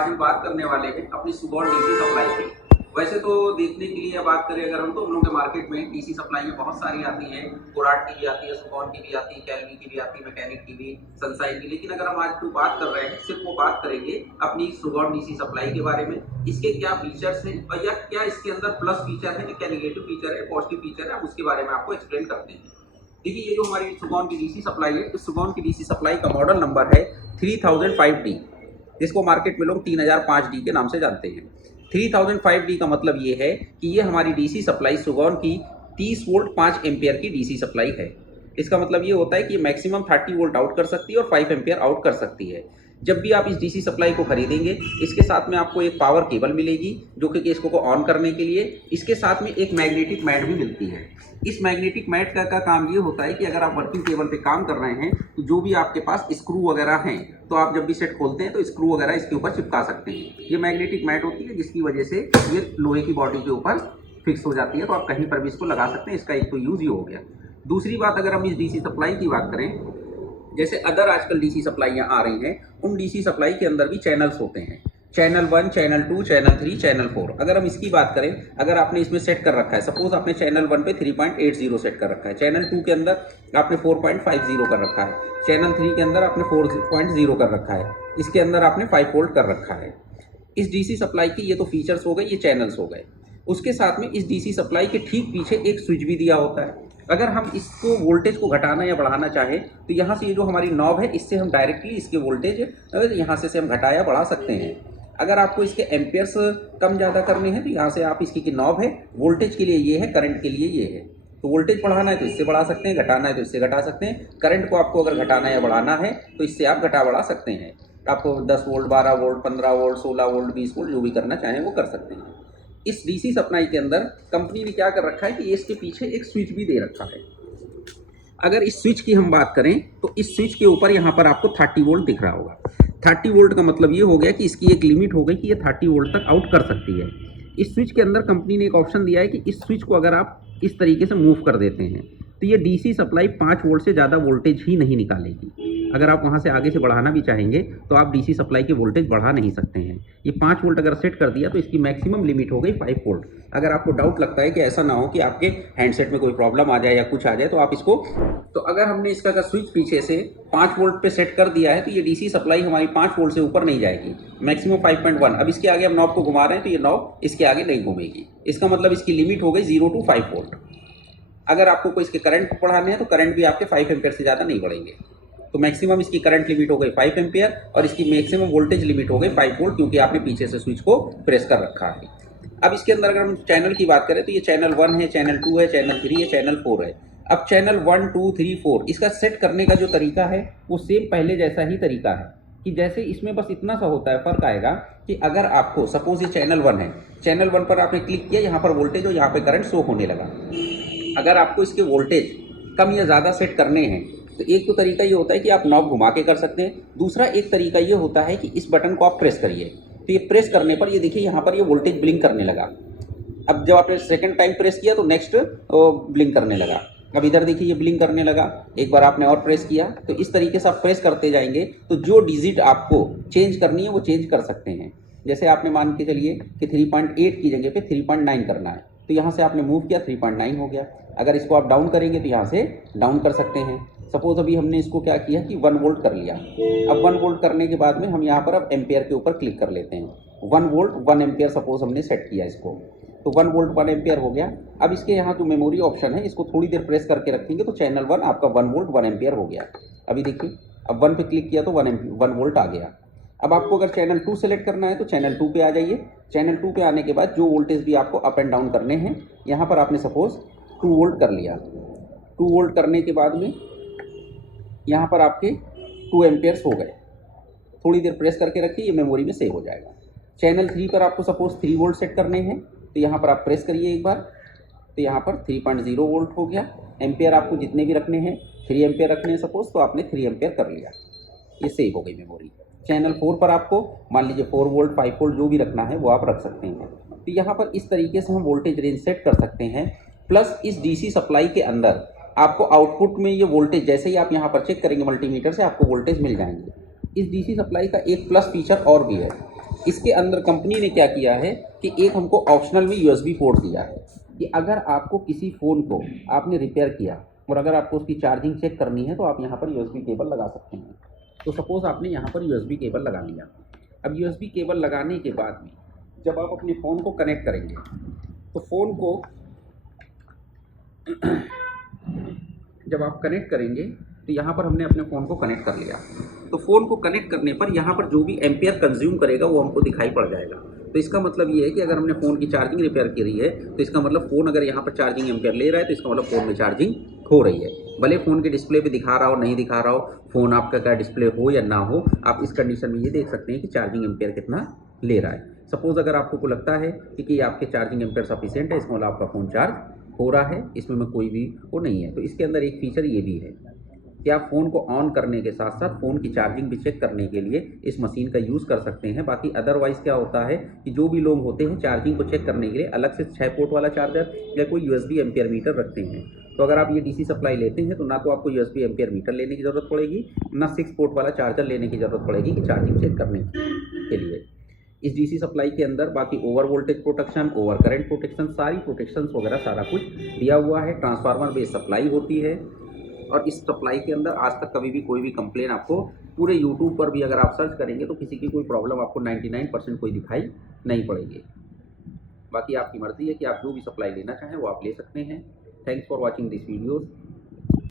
आज हम बात करने वाले हैं अपनी सुबह डीसी सप्लाई की। वैसे तो देखने के लिए बात करें अगर हम, तो हम लोग के मार्केट में डीसी सप्लाई में बहुत सारी आती हैं। कोराट की भी आती है, सुकॉन की भी आती है, कैलवी की भी आती है, मैकेनिक की भी, सनसाइन की। लेकिन अगर हम आज तो बात कर रहे हैं, सिर्फ वो बात करेंगे अपनी सुबह डीसी सप्लाई के बारे में। इसके क्या फीचर्स हैं और या क्या इसके अंदर प्लस फीचर है, क्या नेगेटिव फीचर है, पॉजिटिव फीचर है, हम उसके बारे में आपको एक्सप्लेन करते हैं। देखिए, ये जो हमारी सुकॉन की डीसी सप्लाई है, इस सुकॉन की डीसी सप्लाई का मॉडल नंबर है 3005D, जिसको मार्केट में लोग 3005D के नाम से जानते हैं। 3005D का मतलब ये है कि ये हमारी डीसी सप्लाई सुकॉन की 30 वोल्ट 5 एम्पियर की डीसी सप्लाई है। इसका मतलब ये होता है कि ये मैक्सिमम 30 वोल्ट आउट कर सकती है और 5 एम्पियर आउट कर सकती है। जब भी आप इस डीसी सप्लाई को खरीदेंगे, इसके साथ में आपको एक पावर केबल मिलेगी जो कि इसको ऑन करने के लिए। इसके साथ में एक मैग्नेटिक मैट भी मिलती है। इस मैग्नेटिक मैट का काम ये होता है कि अगर आप वर्किंग टेबल पे काम कर रहे हैं तो जो भी आपके पास स्क्रू वगैरह हैं, तो आप जब भी सेट खोलते हैं तो स्क्रू वगैरह इसके ऊपर चिपका सकते हैं। ये मैग्नेटिक मैट होती है जिसकी वजह से ये लोहे की बॉडी के ऊपर फिक्स हो जाती है, तो आप कहीं पर भी इसको लगा सकते हैं। इसका एक तो यूज़ ये हो गया। दूसरी बात, अगर हम इस डीसी सप्लाई की बात करें, जैसे अदर आजकल डीसी सप्लाइयाँ आ रही हैं, उन डीसी सप्लाई के अंदर भी चैनल्स होते हैं। Channel 1, channel 2, channel 3, channel 4। अगर हम इसकी बात करें, अगर आपने इसमें सेट कर रखा है, सपोज आपने चैनल 1 पे 3.80 सेट कर रखा है, चैनल 2 के अंदर आपने 4.50 कर रखा है, चैनल 3 के अंदर आपने 4.0 कर रखा है, इसके अंदर आपने 5 वोल्ट कर रखा है। इस डीसी सप्लाई की ये तो फीचर्स हो गए, ये चैनल्स हो गए। उसके साथ में इस डीसी सप्लाई के ठीक पीछे एक स्विच भी दिया होता है। अगर हम इसको वोल्टेज को घटाना या बढ़ाना चाहें तो यहाँ से ये जो हमारी नॉब है, इससे हम डायरेक्टली इसके वोल्टेज यहाँ से हम घटा या बढ़ा सकते हैं। अगर आपको इसके एम्पियर्स कम ज़्यादा करने हैं तो यहाँ से आप इसकी नॉब है, वोल्टेज के लिए ये है, करंट के लिए ये है। तो वोल्टेज बढ़ाना है तो इससे बढ़ा सकते हैं, घटाना है तो इससे घटा सकते हैं। करंट को आपको अगर घटाना या बढ़ाना है तो इससे आप घटा बढ़ा सकते हैं। आपको 10 volt, 12 volt, 15 volt, 16 volt, 20 volt जो भी करना चाहें वो कर सकते हैं। इस डीसी सप्लाई के अंदर कंपनी ने क्या कर रखा है कि इसके पीछे एक स्विच भी दे रखा है। अगर इस स्विच की हम बात करें तो इस स्विच के ऊपर यहाँ पर आपको 30 वोल्ट दिख रहा होगा। 30 वोल्ट का मतलब ये हो गया कि इसकी एक लिमिट हो गई कि ये 30 वोल्ट तक आउट कर सकती है। इस स्विच के अंदर कंपनी ने एक ऑप्शन दिया है कि इस स्विच को अगर आप इस तरीके से मूव कर देते हैं तो ये डीसी सप्लाई 5 वोल्ट से ज़्यादा वोल्टेज ही नहीं निकालेगी। अगर आप वहाँ से आगे से बढ़ाना भी चाहेंगे तो आप डीसी सप्लाई की वोल्टेज बढ़ा नहीं सकते हैं। ये 5 वोल्ट अगर सेट कर दिया तो इसकी मैक्सिमम लिमिट हो गई 5 वोल्ट। अगर आपको डाउट लगता है कि ऐसा ना हो कि आपके हैंडसेट में कोई प्रॉब्लम आ जाए या कुछ आ जाए, तो आप इसको, तो अगर हमने इसका स्विच पीछे से 5 वोल्ट पे सेट कर दिया है तो ये डीसी सप्लाई हमारी 5 वोल्ट से ऊपर नहीं जाएगी, मैक्सिमम 5.1। अब इसके आगे हम नॉब को घुमा रहे हैं तो ये नॉब इसके आगे नहीं घूमेगी। इसका मतलब इसकी लिमिट हो गई 0 to 5 वोल्ट। अगर आपको कोई इसके करंट बढ़ाने हैं तो करंट भी आपके 5 एम्पियर से ज़्यादा नहीं बढ़ेंगे। तो मैक्सिमम इसकी करंट लिमिट हो गई 5 एम्पियर और इसकी मैक्सिमम वोल्टेज लिमिट हो गई 5 वोल्ट, क्योंकि आपने पीछे से स्विच को प्रेस कर रखा है। अब इसके अंदर अगर हम चैनल की बात करें तो ये चैनल 1 है, चैनल 2 है, चैनल 3 है, चैनल 4 है। अब चैनल 1, 2, 3, 4 इसका सेट करने का जो तरीका है वो सेम पहले जैसा ही तरीका है कि जैसे इसमें बस इतना सा होता है, फ़र्क आएगा कि अगर आपको सपोज ये चैनल 1 है, चैनल 1 पर आपने क्लिक किया, यहाँ पर वोल्टेज और यहाँ पर करंट शो होने लगा। अगर आपको इसके वोल्टेज कम या ज़्यादा सेट करने हैं तो एक तो तरीका ये होता है कि आप नॉब घुमा के कर सकते हैं। दूसरा एक तरीका ये होता है कि इस बटन को आप प्रेस करिए, तो ये प्रेस करने पर ये देखिए यहाँ पर ये वोल्टेज ब्लिंक करने लगा। अब जब आपने सेकंड टाइम प्रेस किया तो नेक्स्ट ब्लिंक करने लगा। अब इधर देखिए ये ब्लिंक करने लगा। एक बार आपने और प्रेस किया, तो इस तरीके से आप प्रेस करते जाएंगे तो जो डिजिट आपको चेंज करनी है वो चेंज कर सकते हैं। जैसे आपने मान के चलिए कि 3.8 की जगह पे 3.9 करना है, तो यहाँ से आपने मूव किया, 3.9 हो गया। अगर इसको आप डाउन करेंगे तो यहाँ से डाउन कर सकते हैं। सपोज अभी हमने इसको क्या किया कि 1 वोल्ट कर लिया। अब 1 वोल्ट करने के बाद में हम यहाँ पर अब एम्पियर के ऊपर क्लिक कर लेते हैं। 1 वोल्ट 1 एम्पियर सपोज हमने सेट किया इसको, तो 1 वोल्ट 1 एम्पियर हो गया। अब इसके यहाँ जो मेमोरी ऑप्शन है, इसको थोड़ी देर प्रेस करके रखेंगे तो चैनल 1 आपका 1 वोल्ट 1 एम्पियर हो गया। अभी देखिए, अब 1 पे क्लिक किया तो 1 वोल्ट आ गया। अब आपको अगर चैनल 2 सेलेक्ट करना है तो चैनल 2 पे आ जाइए। चैनल 2 पे आने के बाद जो वोल्टेज भी आपको अप एंड डाउन करने हैं, यहाँ पर आपने सपोज 2 वोल्ट कर लिया। 2 वोल्ट करने के बाद में यहाँ पर आपके 2 एम्पियर्स हो गए। थोड़ी देर प्रेस करके रखिए, ये मेमोरी में सेव हो जाएगा। चैनल 3 पर आपको सपोज 3 वोल्ट सेट करने हैं, तो यहाँ पर आप प्रेस करिए एक बार, तो यहाँ पर 3.0 वोल्ट हो गया। एम्पियर आपको जितने भी रखने हैं, 3 एम्पियर रखने हैं सपोज, तो आपने 3 एम्पियर कर लिया, ये सेव हो गई मेमोरी। चैनल 4 पर आपको मान लीजिए 4 वोल्ट 5 वोल्ट जो भी रखना है वो आप रख सकते हैं। तो यहाँ पर इस तरीके से हम वोल्टेज रेंज सेट कर सकते हैं। प्लस इस डीसी सप्लाई के अंदर आपको आउटपुट में ये वोल्टेज, जैसे ही आप यहाँ पर चेक करेंगे मल्टीमीटर से, आपको वोल्टेज मिल जाएंगे। इस डीसी सप्लाई का एक प्लस फीचर और भी है इसके अंदर कंपनी ने क्या किया है कि एक हमको ऑप्शनल में यूएसबी पोर्ट दिया है कि अगर आपको किसी फ़ोन को आपने रिपेयर किया और अगर आपको उसकी चार्जिंग चेक करनी है तो आप यहाँ पर यूएसबी केबल लगा सकते हैं। तो सपोज़ आपने यहाँ पर यूएसबी केबल लगा लिया। अब यूएसबी केबल लगाने के बाद में जब आप अपने फ़ोन को कनेक्ट करेंगे तो फ़ोन को जब आप कनेक्ट करेंगे तो यहाँ पर हमने अपने फ़ोन को कनेक्ट कर लिया। तो फ़ोन को कनेक्ट करने पर यहाँ पर जो भी एम्पियर कंज्यूम करेगा वो हमको दिखाई पड़ जाएगा। तो इसका मतलब ये है कि अगर हमने फ़ोन की चार्जिंग रिपेयर करी है तो इसका मतलब फ़ोन अगर यहाँ पर चार्जिंग एम्पियर ले रहा है तो इसका मतलब फ़ोन में चार्जिंग हो रही है। भले फ़ोन के डिस्प्ले पे दिखा रहा हो नहीं दिखा रहा हो, फ़ोन आपका क्या डिस्प्ले हो या ना हो, आप इस कंडीशन में ये देख सकते हैं कि चार्जिंग एम्पियर कितना ले रहा है। सपोज़ अगर आपको लगता है कि आपके चार्जिंग एम्पियर सफिशिएंट है, इसका मतलब आपका फ़ोन चार्ज हो रहा है, इसमें कोई भी वो नहीं है। तो इसके अंदर एक फीचर ये भी है कि आप फ़ोन को ऑन करने के साथ साथ फ़ोन की चार्जिंग भी चेक करने के लिए इस मशीन का यूज़ कर सकते हैं। बाकी अदरवाइज़ क्या होता है कि जो भी लोग होते हैं चार्जिंग को चेक करने के लिए अलग से 6 पोर्ट वाला चार्जर या कोई यूएसबी एम्पियर मीटर रखते हैं। तो अगर आप ये डीसी सप्लाई लेते हैं तो ना तो आपको यूएसबी एम्पियर मीटर लेने की ज़रूरत पड़ेगी, ना 6 पोर्ट वाला चार्जर लेने की ज़रूरत पड़ेगी कि चार्जिंग चेक करने के लिए। इस डीसी सप्लाई के अंदर बाकी over voltage protection, over current protection, सारी प्रोटेक्शंस वगैरह सारा कुछ दिया हुआ है। ट्रांसफार्मर बेस्ड सप्लाई होती है और इस सप्लाई के अंदर आज तक कभी भी कोई भी कंप्लेन आपको पूरे यूट्यूब पर भी अगर आप सर्च करेंगे तो किसी की कोई प्रॉब्लम आपको 99% कोई दिखाई नहीं पड़ेगी। बाकी आपकी मर्ज़ी है कि आप जो भी सप्लाई लेना चाहें वो आप ले सकते हैं। Thanks for watching this videos.